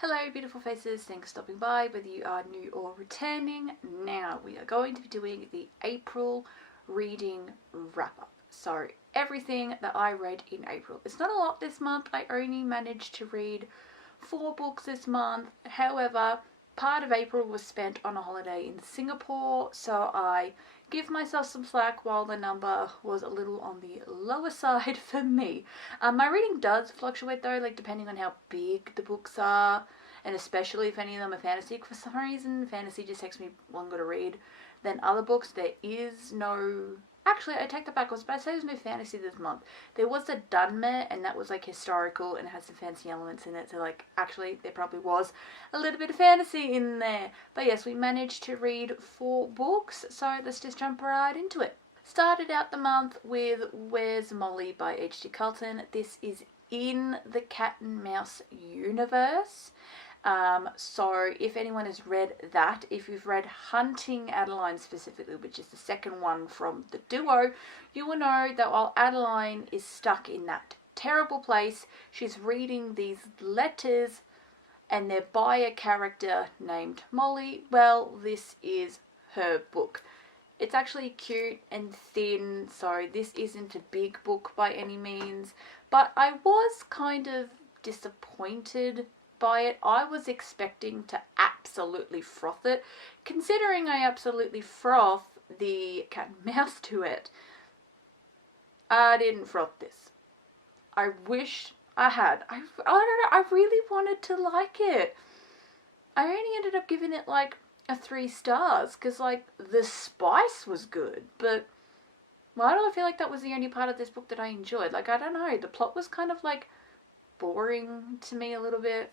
Hello beautiful faces, thanks for stopping by, whether you are new or returning. Now we are going to be doing the April reading wrap up. So everything that I read in April. It's not a lot this month. I only managed to read 4 books this month. However, part of April was spent on a holiday in Singapore, so I give myself some slack while the number was a little on the lower side for me. My reading does fluctuate though, like depending on how big the books are, and especially if any of them are fantasy. For some reason, fantasy just takes me longer to read than other books. There is no... Actually, I take that back. I was about to say there's no fantasy this month. There was a Dunmer, and that was like historical and it has some fancy elements in it. So like, actually, there probably was a little bit of fantasy in there. But yes, we managed to read 4 books. So let's just jump right into it. Started out the month with Where's Molly by H.D. Carlton. This is in the Cat and Mouse universe. So if anyone has read that, if you've read Hunting Adeline specifically, which is the second one from the duo, you will know that while Adeline is stuck in that terrible place, she's reading these letters and they're by a character named Molly. Well, this is her book. It's actually cute and thin, so this isn't a big book by any means, but I was kind of disappointed by it. I was expecting to absolutely froth it, considering I absolutely froth the Cat and Mouse duet. I didn't froth this. I wish I had. I don't know, I really wanted to like it. I only ended up giving it like a 3 stars because like the spice was good, but why do I feel like that was the only part of this book that I enjoyed? Like, I don't know, the plot was kind of like boring to me a little bit.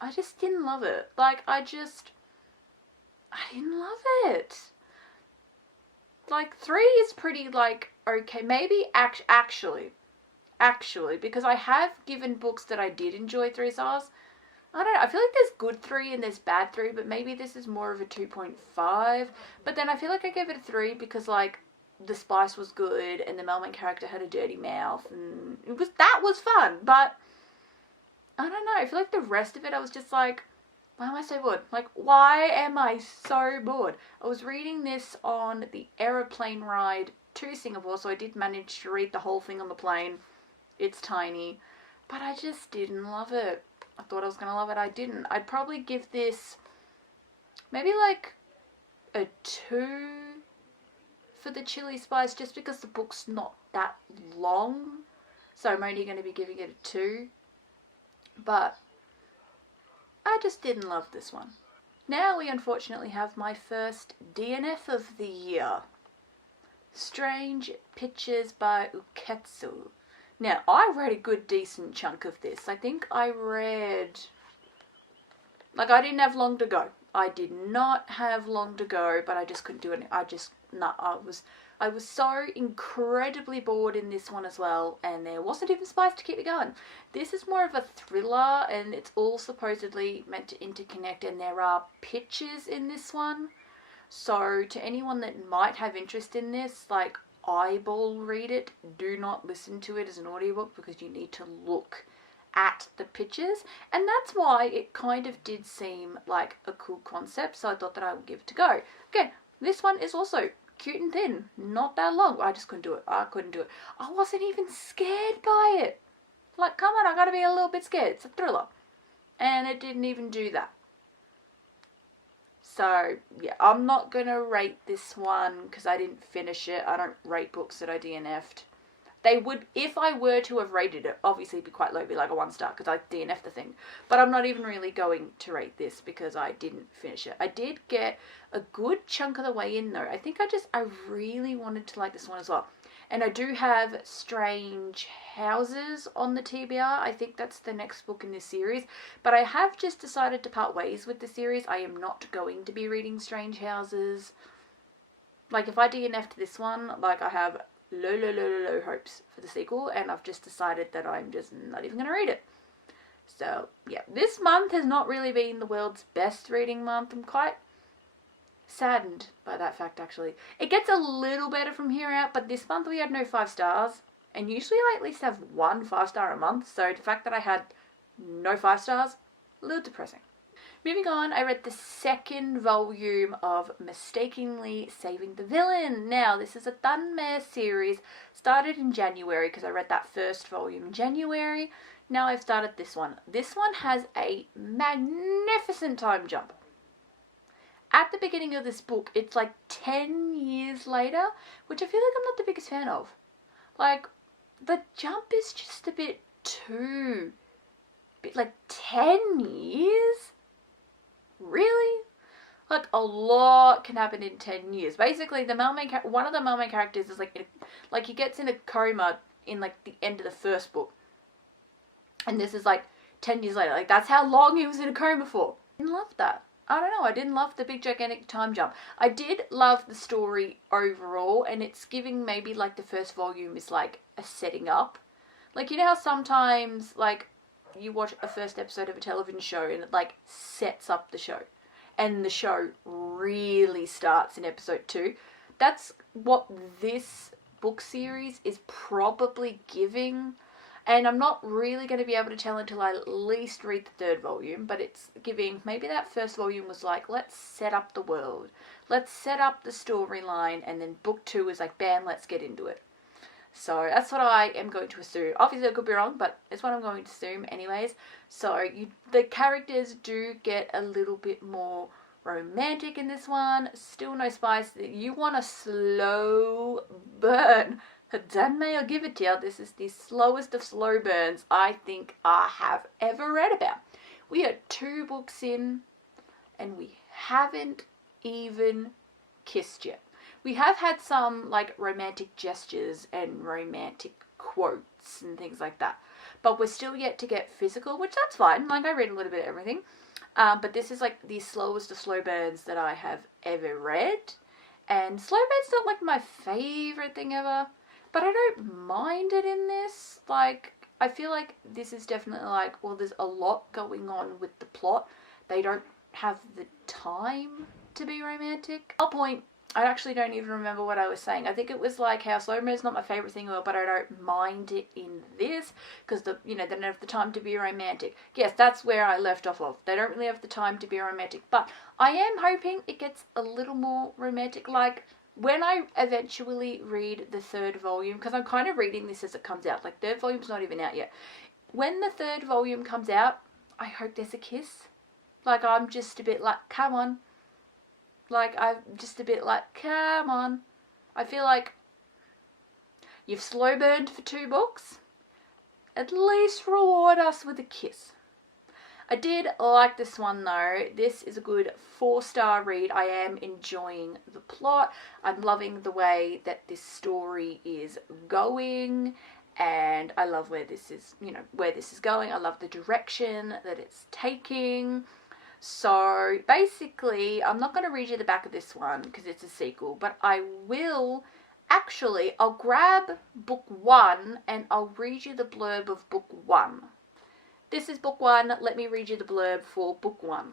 I just didn't love it. Like, I didn't love it. Like, 3 is pretty, like, okay. Maybe, actually, because I have given books that I did enjoy 3 stars. I don't know, I feel like there's good 3 and there's bad 3, but maybe this is more of a 2.5. But then I feel like I gave it a 3 because, like, the spice was good and the Melman character had a dirty mouth and that was fun, but I don't know, I feel like the rest of it I was just like, why am I so bored? Like, why am I so bored? I was reading this on the aeroplane ride to Singapore, so I did manage to read the whole thing on the plane. It's tiny, but I just didn't love it. I thought I was going to love it, I didn't. I'd probably give this maybe like a 2 for the chili spice, just because the book's not that long, so I'm only going to be giving it a 2. But I just didn't love this one. Now we unfortunately have my first DNF of the year. Strange Pictures by Uketsu. Now, I read a good decent chunk of this. I think I read... Like, I didn't have long to go. I did not have long to go, but I just couldn't do it. I was so incredibly bored in this one as well, and there wasn't even spice to keep me going. This is more of a thriller, and it's all supposedly meant to interconnect, and there are pictures in this one. So to anyone that might have interest in this, like, eyeball read it. Do not listen to it as an audiobook because you need to look at the pictures, and that's why it kind of did seem like a cool concept, so I thought that I would give it a go. Again, this one is also cute and thin, not that long. I just couldn't do it. I couldn't do it. I wasn't even scared by it. Like, come on, I gotta be a little bit scared. It's a thriller. And it didn't even do that. So, yeah, I'm not gonna rate this one because I didn't finish it. I don't rate books that I DNF'd. They would, if I were to have rated it, obviously it'd be quite low, it'd be like a 1 star because I DNF'd the thing. But I'm not even really going to rate this because I didn't finish it. I did get a good chunk of the way in though. I think I really wanted to like this one as well. And I do have Strange Houses on the TBR. I think that's the next book in this series. But I have just decided to part ways with the series. I am not going to be reading Strange Houses. Like, if I DNF'd this one, like, I have low hopes for the sequel, and I've just decided that I'm just not even going to read it. So, yeah, this month has not really been the world's best reading month. I'm quite saddened by that fact, actually. It gets a little better from here out, but this month we had no 5 stars, and usually I at least have 1 5-star a month, so the fact that I had no 5 stars, A little depressing. Moving on, I read the second volume of Mistakenly Saving the Villain. Now, this is a Danme series, started in January because I read that first volume in January. Now I've started this one. This one has a magnificent time jump. At the beginning of this book, it's like 10 years later, which I feel like I'm not the biggest fan of. Like, the jump is just a bit too... like 10 years? Really? Like, a lot can happen in 10 years. Basically, one of the main characters is like he gets in a coma in like the end of the first book. And this is like 10 years later. Like, that's how long he was in a coma for. I didn't love that. I don't know. I didn't love the big gigantic time jump. I did love the story overall, and it's giving maybe like the first volume is like a setting up. Like, you know how sometimes like you watch a first episode of a television show and it like sets up the show and the show really starts in episode 2. That's what this book series is probably giving. And I'm not really going to be able to tell until I at least read the third volume, but it's giving, maybe that first volume was like, let's set up the world, let's set up the storyline, and then book 2 is like, bam, let's get into it. So that's what I am going to assume. Obviously I could be wrong, but it's what I'm going to assume anyways. So the characters do get a little bit more romantic in this one. Still no spice. You want a slow burn. Danme, I'll give it to you. This is the slowest of slow burns I think I have ever read about. We are 2 books in and we haven't even kissed yet. We have had some like romantic gestures and romantic quotes and things like that. But we're still yet to get physical, which that's fine. Like, I read a little bit of everything. But this is like the slowest of slow burns that I have ever read. And slow burn's not like my favourite thing ever. But I don't mind it in this. Like, I feel like this is definitely like, well, there's a lot going on with the plot. They don't have the time to be romantic. I'll point. I actually don't even remember what I was saying. I think it was like how slow burn is not my favourite thing, but I don't mind it in this because they don't have the time to be romantic. Yes, that's where I left off of. They don't really have the time to be romantic, but I am hoping it gets a little more romantic. Like, when I eventually read the third volume, because I'm kind of reading this as it comes out. Like, third volume's not even out yet. When the third volume comes out, I hope there's a kiss. Like, I'm just a bit like, come on. Like, I'm just a bit like, come on. I feel like you've slow burned for 2 books. At least reward us with a kiss. I did like this one though. This is a good 4-star read. I am enjoying the plot. I'm loving the way that this story is going. And I love where this is, where this is going. I love the direction that it's taking. So basically, I'm not going to read you the back of this one because it's a sequel, but I will, actually, I'll grab book 1 and I'll read you the blurb of book 1. This is book 1. Let me read you the blurb for book 1.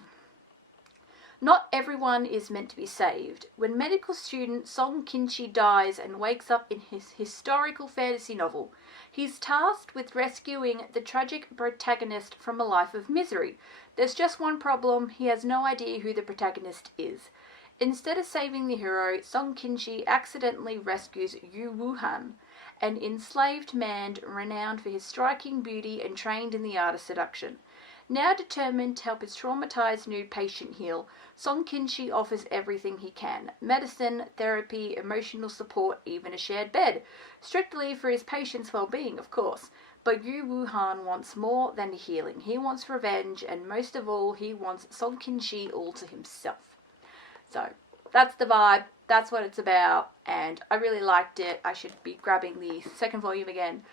Not everyone is meant to be saved. When medical student Song Kin-chi dies and wakes up in his historical fantasy novel, he's tasked with rescuing the tragic protagonist from a life of misery. There's just one problem: he has no idea who the protagonist is. Instead of saving the hero, Song Kin-chi accidentally rescues Yu Wuhan, an enslaved man renowned for his striking beauty and trained in the art of seduction. Now determined to help his traumatized new patient heal, Song Kin-chi offers everything he can: medicine, therapy, emotional support, even a shared bed. Strictly for his patient's well-being, of course. But Yu Wuhan wants more than healing. He wants revenge, and most of all, he wants Song Kin-chi all to himself. So, that's the vibe. That's what it's about, and I really liked it. I should be grabbing the second volume again.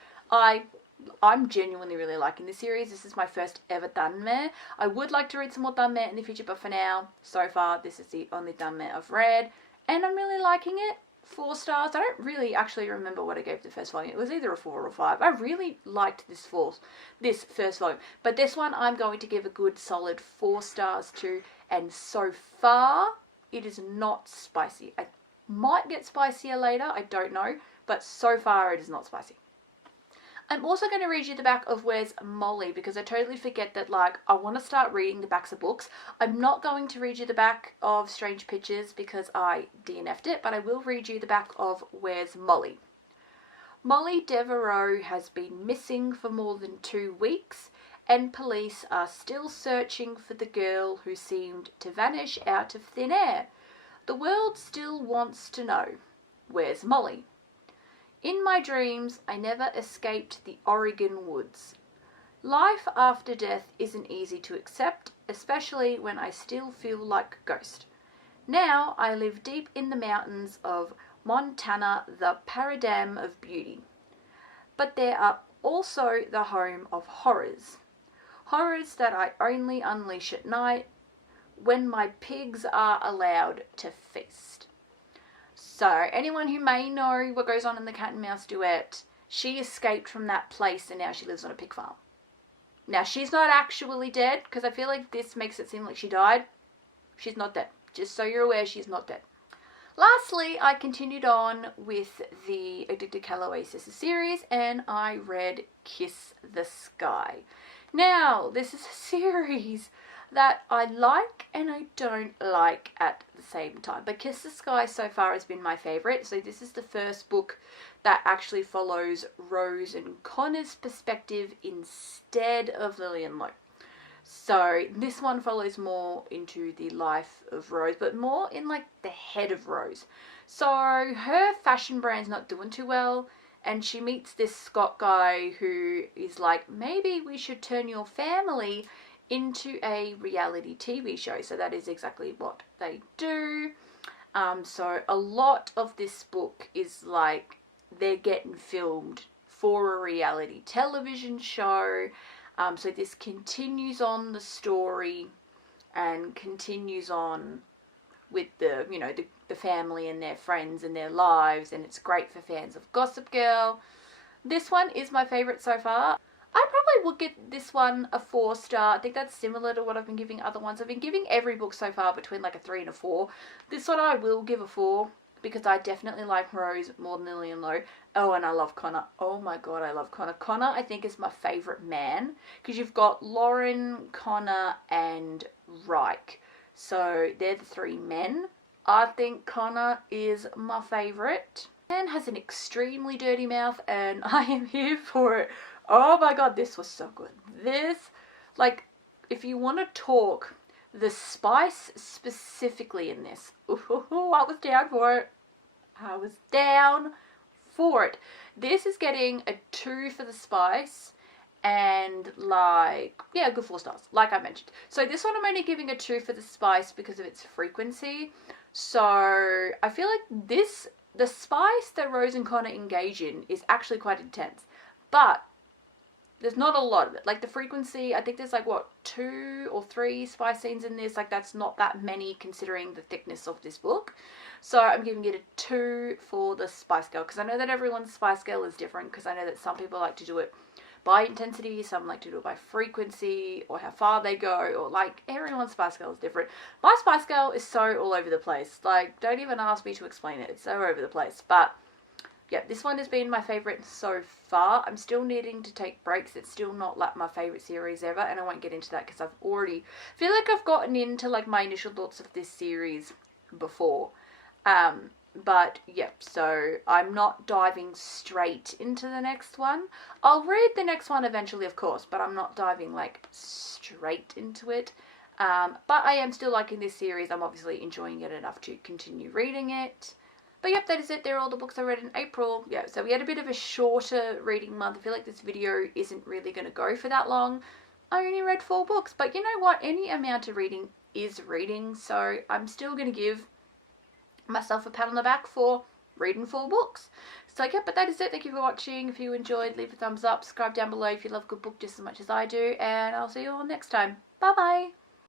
I'm genuinely really liking this series. This is my first ever Danme. I would like to read some more Danme in the future, but for now, so far, this is the only Danme I've read, and I'm really liking it. 4 stars. I don't really actually remember what I gave the first volume. It was either a 4 or a 5. I really liked this first volume, but this one I'm going to give a good solid 4 stars to, and so far, it is not spicy. I might get spicier later, I don't know, but so far it is not spicy. I'm also going to read you the back of Where's Molly, because I totally forget that, like, I want to start reading the backs of books. I'm not going to read you the back of Strange Pictures because I DNF'd it, but I will read you the back of Where's Molly. Molly Devereaux has been missing for more than 2 weeks, and police are still searching for the girl who seemed to vanish out of thin air. The world still wants to know, where's Molly? In my dreams, I never escaped the Oregon woods. Life after death isn't easy to accept, especially when I still feel like a ghost. Now I live deep in the mountains of Montana, the paradigm of beauty. But there are also the home of horrors. Horrors that I only unleash at night when my pigs are allowed to feast. So, anyone who may know what goes on in the Cat and Mouse duet, she escaped from that place and now she lives on a pig farm. Now, she's not actually dead, because I feel like this makes it seem like she died. She's not dead. Just so you're aware, she's not dead. Lastly, I continued on with the Addicted Calloway Sisters series and I read Kiss the Sky. Now, this is a series that I like and I don't like at the same time. But Kiss the Sky so far has been my favourite. So this is the first book that actually follows Rose and Connor's perspective instead of Lillian Lowe. So this one follows more into the life of Rose, but more in like the head of Rose. So her fashion brand's not doing too well, and she meets this Scott guy who is like, maybe we should turn your family into a reality TV show. So that is exactly what they do. So a lot of this book is like they're getting filmed for a reality television show. So this continues on the story and continues on with the, you know, the family and their friends and their lives, and it's great for fans of Gossip Girl. This one is my favourite so far. I probably would give this one a 4-star. I think that's similar to what I've been giving other ones. I've been giving every book so far between like a 3 and a 4. This one I will give a 4 because I definitely like Rose more than Lillian Lowe. Oh, and I love Connor. Oh my god, I love Connor. Connor, I think, is my favourite man because you've got Lauren, Connor, and Reich. So they're the 3 men. I think Connor is my favourite. Man has an extremely dirty mouth and I am here for it. Oh my god, this was so good. This, like, if you want to talk, the spice specifically in this, ooh, I was down for it. I was down for it. This is getting a 2 for the spice and like, yeah, a good 4 stars, like I mentioned. So this one I'm only giving a 2 for the spice because of its frequency. So I feel like the spice that Rose and Connor engage in is actually quite intense. But there's not a lot of it. Like the frequency, I think there's like, what, 2 or 3 spice scenes in this. Like that's not that many considering the thickness of this book. So I'm giving it a 2 for the spice scale. Because I know that everyone's spice scale is different. Because I know that some people like to do it by intensity. Some like to do it by frequency. Or how far they go. Or like everyone's spice scale is different. My spice scale is so all over the place. Like don't even ask me to explain it. It's so over the place. But yeah, this one has been my favourite so far. I'm still needing to take breaks. It's still not like my favourite series ever. And I won't get into that because I've already feel like I've gotten into like my initial thoughts of this series before. But yeah, so I'm not diving straight into the next one. I'll read the next one eventually, of course, but I'm not diving like straight into it. But I am still liking this series. I'm obviously enjoying it enough to continue reading it. But yep, that is it. They're all the books I read in April. Yeah, so we had a bit of a shorter reading month. I feel like this video isn't really going to go for that long. I only read 4 books, but you know what? Any amount of reading is reading, so I'm still going to give myself a pat on the back for reading 4 books. So yeah, but that is it. Thank you for watching. If you enjoyed, leave a thumbs up. Subscribe down below if you love a good book just as much as I do, and I'll see you all next time. Bye bye.